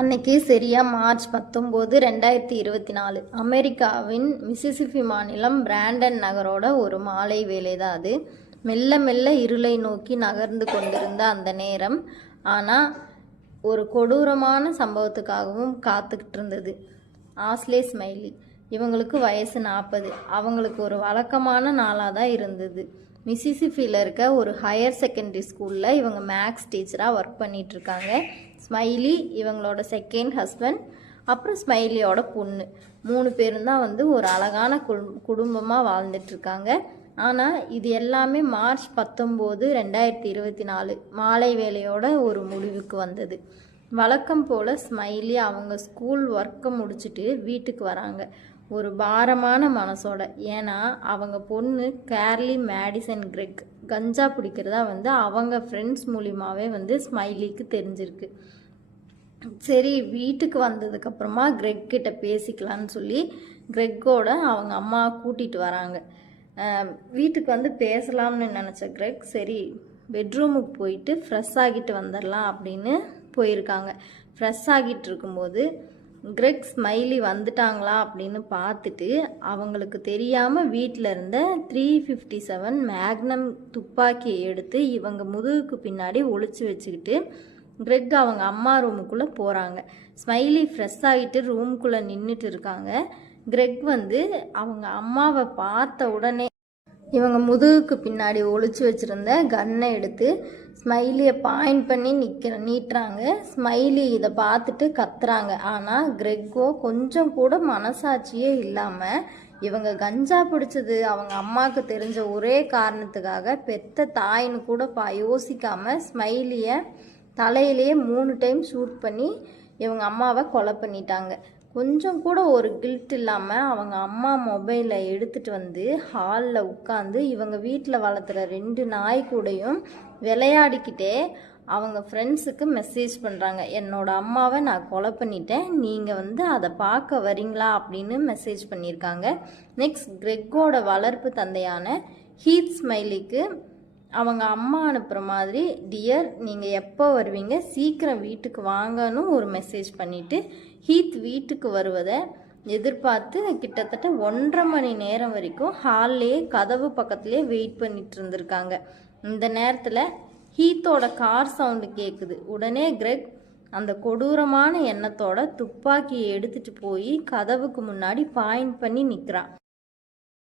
அன்னைக்கு சரியாக மார்ச் 19, 2024 அமெரிக்காவின் மிசிசிப்பி மாநிலம் பிராண்டன் நகரோட ஒரு மாலை வேலை தான் அது. மெல்ல மெல்ல இருளை நோக்கி நகர்ந்து கொண்டிருந்த அந்த நேரம் ஆனால் ஒரு கொடூரமான சம்பவத்துக்காகவும் காத்துக்கிட்டு இருந்தது. ஆஸ்லே ஸ்மைலி இவங்களுக்கு வயசு 40. அவங்களுக்கு ஒரு வழக்கமான நாளாக தான் இருந்தது. மிசிசிப்பியில் இருக்க ஒரு ஹையர் செகண்டரி ஸ்கூலில் இவங்க மேக்ஸ் டீச்சராக ஒர்க் பண்ணிகிட்ருக்காங்க. ஸ்மைலி இவங்களோட செகண்ட் ஹஸ்பண்ட், அப்புறம் ஸ்மைலியோட பொண்ணு, 3 பேரும் தான் ஒரு அழகான குடும்பமாக வாழ்ந்துட்டுருக்காங்க. ஆனால் இது எல்லாமே மார்ச் 19, 2024 மாலை வேலையோட ஒரு முடிவுக்கு வந்தது. வழக்கம் போல் ஸ்மைலி அவங்க ஸ்கூல் ஒர்க்கை முடிச்சுட்டு வீட்டுக்கு வராங்க ஒரு பாரமான மனசோட. ஏன்னா அவங்க பொண்ணு கேர்லி மேடிசன் கிரெக் கஞ்சா பிடிக்கிறதா அவங்க ஃப்ரெண்ட்ஸ் மூலியமாகவே ஸ்மைலிக்கு தெரிஞ்சிருக்கு. சரி, வீட்டுக்கு வந்ததுக்கப்புறமா கிரெக் கிட்ட பேசிக்கலான்னு சொல்லி கிரெக்கோட அவங்க அம்மா கூட்டிகிட்டு வராங்க. வீட்டுக்கு பேசலாம்னு நினச்ச கிரெக் சரி பெட்ரூமுக்கு போயிட்டு ஃப்ரெஷ் ஆகிட்டு வந்துடலாம் அப்படின்னு போயிருக்காங்க. ஃப்ரெஷ் ஆகிட்டு இருக்கும்போது கிரெக் ஸ்மைலி வந்துட்டாங்களா அப்படின்னு பார்த்துட்டு அவங்களுக்கு தெரியாமல் வீட்டில் இருந்த 357 மேக்னம் துப்பாக்கியை எடுத்து இவங்க முதுகுக்கு பின்னாடி ஒளிச்சு வச்சுக்கிட்டு கிரெக் அவங்க அம்மா ரூமுக்குள்ளே போகிறாங்க. ஸ்மைலி ஃப்ரெஷ் ஆகிட்டு ரூமுக்குள்ளே நின்றுட்டு இருக்காங்க. கிரெக் அவங்க அம்மாவை பார்த்த உடனே இவங்க முதுகுக்கு பின்னாடி ஒளிச்சு வச்சுருந்த கன்னை எடுத்து ஸ்மைலியை பாயிண்ட் பண்ணி நீட்டுறாங்க. ஸ்மைலி இதை பார்த்துட்டு கத்துறாங்க. ஆனால் கிரெக்கோ கொஞ்சம் கூட மனசாட்சியே இல்லாமல் இவங்க கஞ்சா பிடிச்சது அவங்க அம்மாவுக்கு தெரிஞ்ச ஒரே காரணத்துக்காக பெத்த தாயின்னு கூட யோசிக்காமல் ஸ்மைலியை தலையிலேயே 3 டைம் ஷூட் பண்ணி இவங்க அம்மாவை கொலை பண்ணிட்டாங்க. கொஞ்சம் கூட ஒரு கில்ட் இல்லாமல் அவங்க அம்மா மொபைலை எடுத்துகிட்டு ஹாலில் உட்காந்து இவங்க வீட்டில் வளர்த்துற 2 நாய் கூடையும் விளையாடிக்கிட்டே அவங்க ஃப்ரெண்ட்ஸுக்கு மெசேஜ் பண்ணுறாங்க. என்னோட அம்மாவை நான் கொலை பண்ணிட்டேன், நீங்கள் அதை பார்க்க வரீங்களா அப்படின்னு மெசேஜ் பண்ணியிருக்காங்க. நெக்ஸ்ட் கிரெக்கோட வளர்ப்பு தந்தையான ஹீத் ஸ்மைலிக்கு அவங்க அம்மா அனுப்புகிற மாதிரி டியர் நீங்கள் எப்போ வருவீங்க, சீக்கிரம் வீட்டுக்கு வாங்கன்னு ஒரு மெசேஜ் பண்ணிவிட்டு ஹீத் வீட்டுக்கு வருவதை எதிர்பார்த்து கிட்டத்தட்ட 1.5 மணி நேரம் வரைக்கும் ஹால்லேயே கதவு பக்கத்துலேயே வெயிட் பண்ணிட்டு இருந்திருக்காங்க. இந்த நேரத்தில் ஹீத்தோட கார் சவுண்டு கேட்குது. உடனே கிரெக் அந்த கொடூரமான எண்ணத்தோட துப்பாக்கியை எடுத்துகிட்டு போய் கதவுக்கு முன்னாடி பாயிண்ட் பண்ணி நிற்கிறான்.